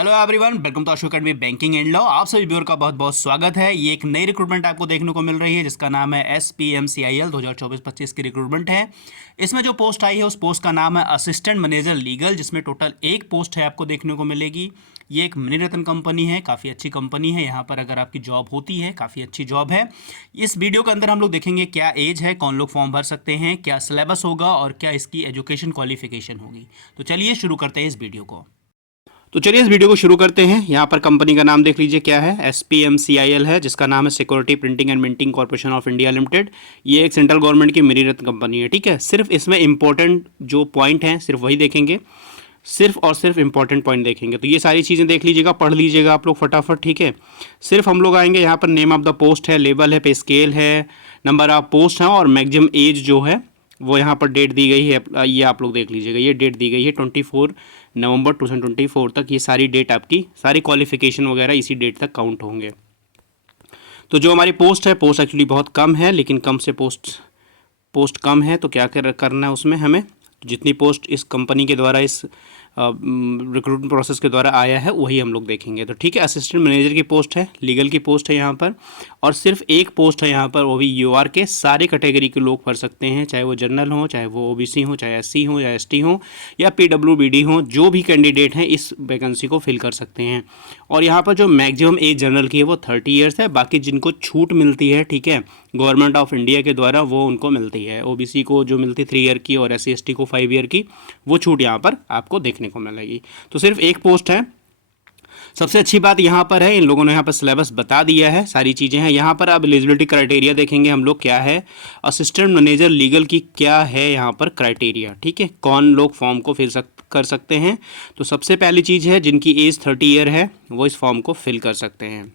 Hello everyone, welcome to Ashok academy banking and law. आप सभी viewer का बहुत बहुत स्वागत है। ये एक नई रिक्रूटमेंट आपको देखने को मिल रही है जिसका नाम है SPMCIL 2024-25 की रिक्रूटमेंट है। इसमें जो पोस्ट आई है उस पोस्ट का नाम है असिस्टेंट मैनेजर लीगल, जिसमें टोटल एक पोस्ट है आपको देखने को मिलेगी। ये एक मणिरत्न कंपनी है, काफ़ी अच्छी कंपनी है। यहाँ पर अगर आपकी जॉब होती है, काफ़ी अच्छी जॉब है। इस वीडियो के अंदर हम लोग देखेंगे क्या एज है, कौन लोग फॉर्म भर सकते हैं, क्या सिलेबस होगा और क्या इसकी एजुकेशन क्वालिफिकेशन होगी। तो चलिए शुरू करते हैं इस वीडियो को। तो चलिए इस वीडियो को शुरू करते हैं। यहाँ पर कंपनी का नाम देख लीजिए क्या है, SPMCIL है, जिसका नाम है security printing and minting corporation of India limited. ये एक सेंट्रल गवर्नमेंट की मणिरत्न कंपनी है। ठीक है, सिर्फ इसमें इंपॉर्टेंट जो पॉइंट हैं सिर्फ वही देखेंगे, सिर्फ और सिर्फ इंपॉर्टेंट पॉइंट देखेंगे। तो ये सारी चीज़ें देख लीजिएगा, पढ़ लीजिएगा आप लोग फटाफट। ठीक है, सिर्फ हम लोग आएंगे यहाँ पर नेम ऑफ द पोस्ट है, लेवल है, पे स्केल है, नंबर ऑफ पोस्ट है और मैक्सिमम एज जो है वो यहाँ पर डेट दी गई है। ये आप लोग देख लीजिएगा, ये डेट दी गई है 24 नवंबर 2024 तक। ये सारी डेट आपकी सारी क्वालिफिकेशन वगैरह इसी डेट तक काउंट होंगे। तो जो हमारी पोस्ट है, पोस्ट एक्चुअली बहुत कम है, लेकिन कम से पोस्ट कम है तो क्या करना है उसमें हमें, जितनी पोस्ट इस कंपनी के द्वारा इस रिक्रूटमेंट प्रोसेस के द्वारा आया है वही हम लोग देखेंगे। तो ठीक है, असिस्टेंट मैनेजर की पोस्ट है, लीगल की पोस्ट है यहाँ पर, और सिर्फ एक पोस्ट है यहाँ पर, वो भी UR के। सारे कैटेगरी के लोग भर सकते हैं, चाहे वो जनरल हो, चाहे वो OBC हो, चाहे SC हो या ST हो या PWBD हो। जो भी कैंडिडेट हैं इस वैकेंसी को फिल कर सकते हैं। और यहाँ पर जो मैक्सिमम एज जनरल की है वो 30 ईयर्स है। बाकी जिनको छूट मिलती है, ठीक है, गवर्नमेंट ऑफ इंडिया के द्वारा, वो उनको मिलती है। OBC को जो मिलती है 3 ईयर की और SC ST को 5 ईयर की, वो छूट यहाँ पर आपको देखने को मिलेगी। तो सिर्फ एक पोस्ट है। सबसे अच्छी बात यहाँ पर है, इन लोगों ने यहाँ पर सिलेबस बता दिया है, सारी चीज़ें हैं यहाँ पर। अब एलिजिबिलिटी क्राइटेरिया देखेंगे हम लोग क्या है, असिस्टेंट मैनेजर लीगल की क्या है यहाँ पर क्राइटेरिया। ठीक है, कौन लोग फॉर्म को फिल कर सकते हैं। तो सबसे पहली चीज़ है, जिनकी एज 30 ईयर है वो इस फॉर्म को फिल कर सकते हैं।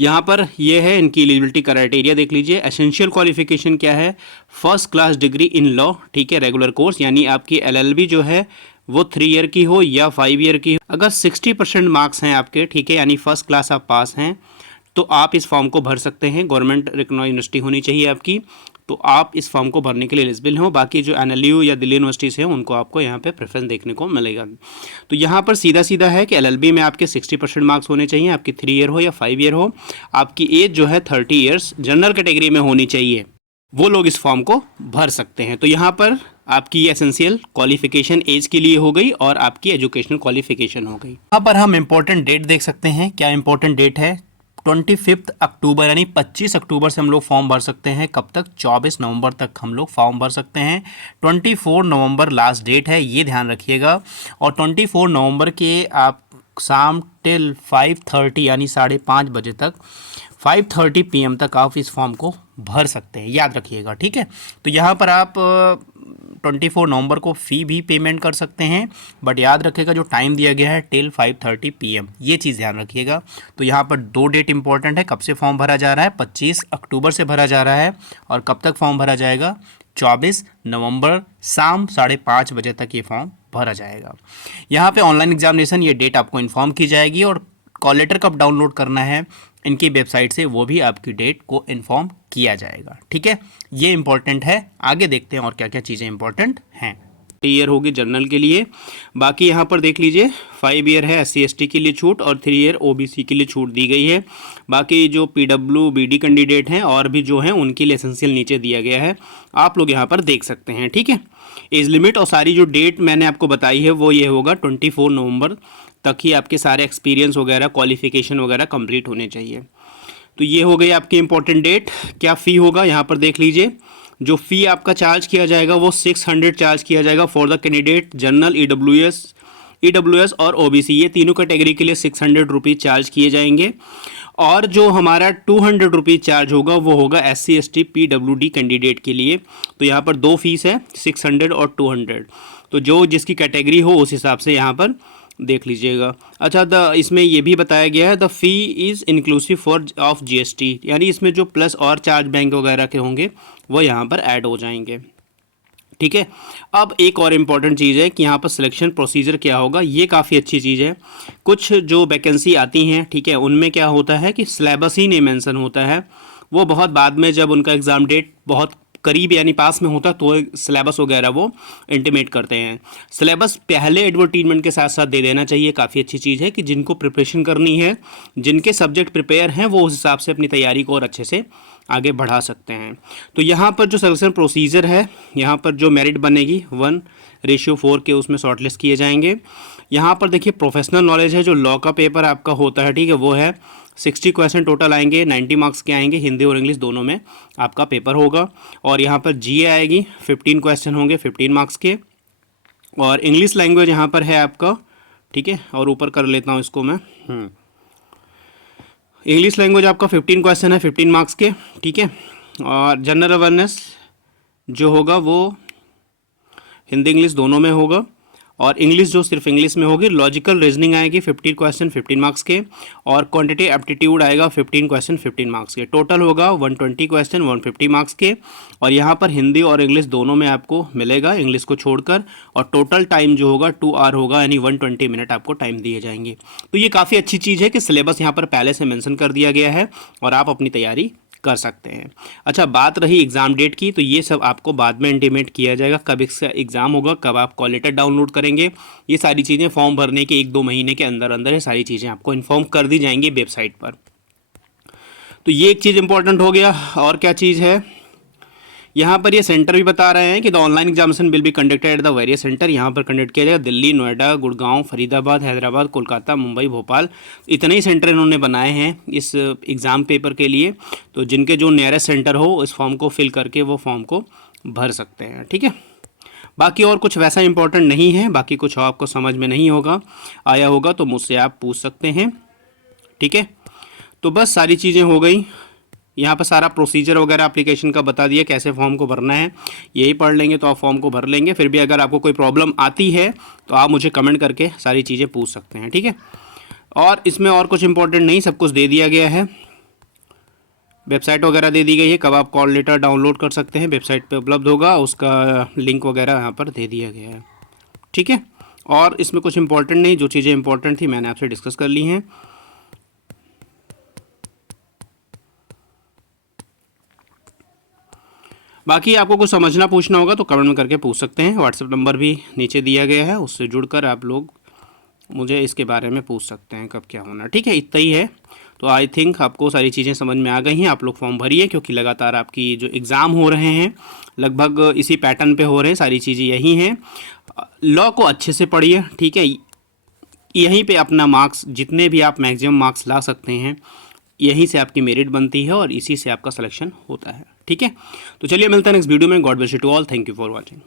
यहाँ पर ये है इनकी एलिजिबिलिटी क्राइटेरिया, देख लीजिए। एसेंशियल क्वालिफिकेशन क्या है, first class degree in law, ठीक है, रेगुलर कोर्स, यानी आपकी LLB जो है वो 3 ईयर की हो या 5 ईयर की हो। अगर 60% मार्क्स हैं आपके, ठीक है, यानी फर्स्ट क्लास आप पास हैं, तो आप इस फॉर्म को भर सकते हैं। गवर्नमेंट रिकॉग्नाइज्ड यूनिवर्सिटी होनी चाहिए आपकी, तो आप इस फॉर्म को भरने के लिए एलिजिबल हो। बाकी जो NLU या दिल्ली यूनिवर्सिटीज़ हैं उनको आपको यहाँ पे प्रेफरेंस देखने को मिलेगा। तो यहाँ पर सीधा सीधा है कि LLB में आपके 60% मार्क्स होने चाहिए, आपकी 3 ईयर हो या 5 ईयर हो। आपकी एज जो है 30 ईयर्स जनरल कैटेगरी में होनी चाहिए, वो लोग इस फॉर्म को भर सकते हैं। तो यहाँ पर आपकी एसेंशियल क्वालिफिकेशन एज के लिए हो गई और आपकी एजुकेशनल क्वालिफिकेशन हो गई। यहाँ पर हम इंपॉर्टेंट डेट देख सकते हैं। क्या इंपॉर्टेंट डेट है, 25 अक्टूबर, यानी 25 अक्टूबर से हम लोग फॉर्म भर सकते हैं। कब तक, 24 नवंबर तक हम लोग फॉर्म भर सकते हैं। 24 नवंबर लास्ट डेट है, ये ध्यान रखिएगा। और 24 नवंबर के आप शाम टिल 5:30 यानी 5:30 बजे तक, 5:30 PM तक आप इस फॉर्म को भर सकते हैं, याद रखिएगा। ठीक है, तो यहाँ पर आप 24 नवंबर को फ़ी भी पेमेंट कर सकते हैं, बट याद रखिएगा जो टाइम दिया गया है टिल 5:30 PM, ये चीज़ ध्यान रखिएगा। तो यहाँ पर 2 डेट इंपॉर्टेंट है, कब से फॉर्म भरा जा रहा है, 25 अक्टूबर से भरा जा रहा है, और कब तक फॉर्म भरा जाएगा, 24 नवंबर शाम 5:30 बजे तक ये फॉर्म भरा जाएगा। यहाँ पे ऑनलाइन एग्जामिनेशन, ये डेट आपको इन्फॉर्म की जाएगी, और कॉल लेटर कब डाउनलोड करना है इनकी वेबसाइट से, वो भी आपकी डेट को इन्फॉर्म किया जाएगा। ठीक है, ये इंपॉर्टेंट है। आगे देखते हैं और क्या क्या चीज़ें इंपॉर्टेंट हैं। 3 ईयर होगी जनरल के लिए। बाकी यहाँ पर देख लीजिए 5 ईयर है SC ST के लिए छूट, और 3 ईयर OBC के लिए छूट दी गई है। बाकी जो PWBD कैंडिडेट हैं और भी जो हैं उनके लिए एसेंशियल नीचे दिया गया है, आप लोग यहाँ पर देख सकते हैं। ठीक है, एज लिमिट और सारी जो डेट मैंने आपको बताई है वो ये होगा 24 नवंबर तक ही आपके सारे एक्सपीरियंस वगैरह, क्वालिफिकेशन वगैरह कंप्लीट होने चाहिए। तो ये हो गई आपकी इंपॉर्टेंट डेट। क्या फ़ी होगा यहाँ पर देख लीजिए। जो फ़ी आपका चार्ज किया जाएगा वो 600 चार्ज किया जाएगा for the candidate general, EWS और OBC, ये तीनों कैटेगरी के लिए 600 रुपीज़ चार्ज किए जाएंगे। और जो हमारा 200 रुपीज़ चार्ज होगा वो होगा SC ST PWD कैंडिडेट के लिए। तो यहाँ पर 2 फीस है, 600 और 200। तो जो जिसकी कैटेगरी हो उस हिसाब से यहाँ पर देख लीजिएगा। अच्छा, इसमें ये भी बताया गया है, the fee is inclusive for of GST, यानी इसमें जो प्लस और चार्ज बैंक वगैरह के होंगे वो यहाँ पर ऐड हो जाएंगे। ठीक है, अब एक और इम्पॉर्टेंट चीज़ है कि यहाँ पर सिलेक्शन प्रोसीजर क्या होगा। ये काफ़ी अच्छी चीज़ है। कुछ जो वैकेंसी आती हैं, ठीक है, उनमें क्या होता है कि सिलेबस ही नहीं मेंशन होता है, वो बहुत बाद में जब उनका एग्ज़ाम डेट बहुत करीब यानी पास में होता तो सिलेबस वगैरह वो इंटीमेट करते हैं। सिलेबस पहले एडवर्टीजमेंट के साथ साथ दे देना चाहिए, काफ़ी अच्छी चीज़ है कि जिनको प्रिपरेशन करनी है, जिनके सब्जेक्ट प्रिपेयर हैं, वो उस हिसाब से अपनी तैयारी को और अच्छे से आगे बढ़ा सकते हैं। तो यहाँ पर जो सिलेक्शन प्रोसीजर है, यहाँ पर जो मेरिट बनेगी 1:4 के उसमें शॉर्टलिस्ट किए जाएंगे। यहाँ पर देखिए प्रोफेशनल नॉलेज है, जो लॉ का पेपर आपका होता है, ठीक है, वो है 60 क्वेश्चन टोटल आएंगे, 90 मार्क्स के आएंगे, हिंदी और इंग्लिश दोनों में आपका पेपर होगा। और यहाँ पर जीए आएगी, 15 क्वेश्चन होंगे 15 मार्क्स के। और इंग्लिश लैंग्वेज यहाँ पर है आपका, ठीक है, और ऊपर कर लेता हूँ इसको मैं। इंग्लिश लैंग्वेज आपका 15 क्वेश्चन है 15 मार्क्स के, ठीक है। और जनरल अवेयरनेस जो होगा वो हिंदी इंग्लिश दोनों में होगा, और इंग्लिश जो सिर्फ इंग्लिश में होगी। लॉजिकल रीजनिंग आएगी 50 क्वेश्चन 15 मार्क्स के, और क्वांटिटेटिव एप्टीट्यूड आएगा 15 क्वेश्चन 15 मार्क्स के। टोटल होगा 120 क्वेश्चन 150 मार्क्स के। और यहाँ पर हिंदी और इंग्लिश दोनों में आपको मिलेगा, इंग्लिश को छोड़कर। और टोटल टाइम जो होगा 2 आवर होगा, यानी 120 मिनट आपको टाइम दिए जाएंगे। तो ये काफ़ी अच्छी चीज़ है कि सिलेबस यहाँ पर पहले से मेंशन कर दिया गया है और आप अपनी तैयारी कर सकते हैं। अच्छा, बात रही एग्ज़ाम डेट की, तो ये सब आपको बाद में इंटीमेट किया जाएगा, कब इसका एग्ज़ाम होगा, कब आप कॉल लेटर डाउनलोड करेंगे। ये सारी चीज़ें फॉर्म भरने के 1-2 महीने के अंदर अंदर ये सारी चीज़ें आपको इन्फॉर्म कर दी जाएंगी वेबसाइट पर। तो ये एक चीज़ इंपॉर्टेंट हो गया। और क्या चीज़ है, यहाँ पर ये सेंटर भी बता रहे हैं कि the online examination will be conducted at the various centre. यहाँ पर कंडक्ट किया जाएगा दिल्ली, नोएडा, गुड़गांव, फरीदाबाद, हैदराबाद, कोलकाता, मुंबई, भोपाल। इतने ही सेंटर इन्होंने बनाए हैं इस एग्ज़ाम पेपर के लिए। तो जिनके जो नियरेस्ट सेंटर हो, इस फॉर्म को फिल करके वो फॉर्म को भर सकते हैं, ठीक है। बाकी और कुछ वैसा इंपॉर्टेंट नहीं है। बाकी कुछ आपको समझ में नहीं होगा, आया होगा तो मुझसे आप पूछ सकते हैं, ठीक है। तो बस सारी चीज़ें हो गई। यहाँ पर सारा प्रोसीजर वगैरह एप्लीकेशन का बता दिया, कैसे फॉर्म को भरना है। यही पढ़ लेंगे तो आप फॉर्म को भर लेंगे। फिर भी अगर आपको कोई प्रॉब्लम आती है तो आप मुझे कमेंट करके सारी चीज़ें पूछ सकते हैं, ठीक है। और इसमें और कुछ इंपॉर्टेंट नहीं, सब कुछ दे दिया गया है। वेबसाइट वगैरह दे दी गई है, कब आप कॉल लेटर डाउनलोड कर सकते हैं, वेबसाइट पर उपलब्ध होगा, उसका लिंक वगैरह यहाँ पर दे दिया गया है, ठीक है। और इसमें कुछ इंपॉर्टेंट नहीं, जो चीज़ें इंपॉर्टेंट थी मैंने आपसे डिस्कस कर ली हैं। बाकी आपको कुछ समझना पूछना होगा तो कमेंट में करके पूछ सकते हैं। व्हाट्सएप नंबर भी नीचे दिया गया है, उससे जुड़कर आप लोग मुझे इसके बारे में पूछ सकते हैं कब क्या होना, ठीक है। इतना ही है। तो आई थिंक आपको सारी चीज़ें समझ में आ गई हैं। आप लोग फॉर्म भरिए, क्योंकि लगातार आपकी जो एग्ज़ाम हो रहे हैं लगभग इसी पैटर्न पे हो रहे हैं, सारी चीज़ें यही हैं। लॉ को अच्छे से पढ़िए, ठीक है। यहीं पे अपना मार्क्स, जितने भी आप मैक्सिमम मार्क्स ला सकते हैं, यहीं से आपकी मेरिट बनती है और इसी से आपका सिलेक्शन होता है, ठीक है। तो चलिए मिलते हैं नेक्स्ट वीडियो में। God bless you to all, thank you for watching.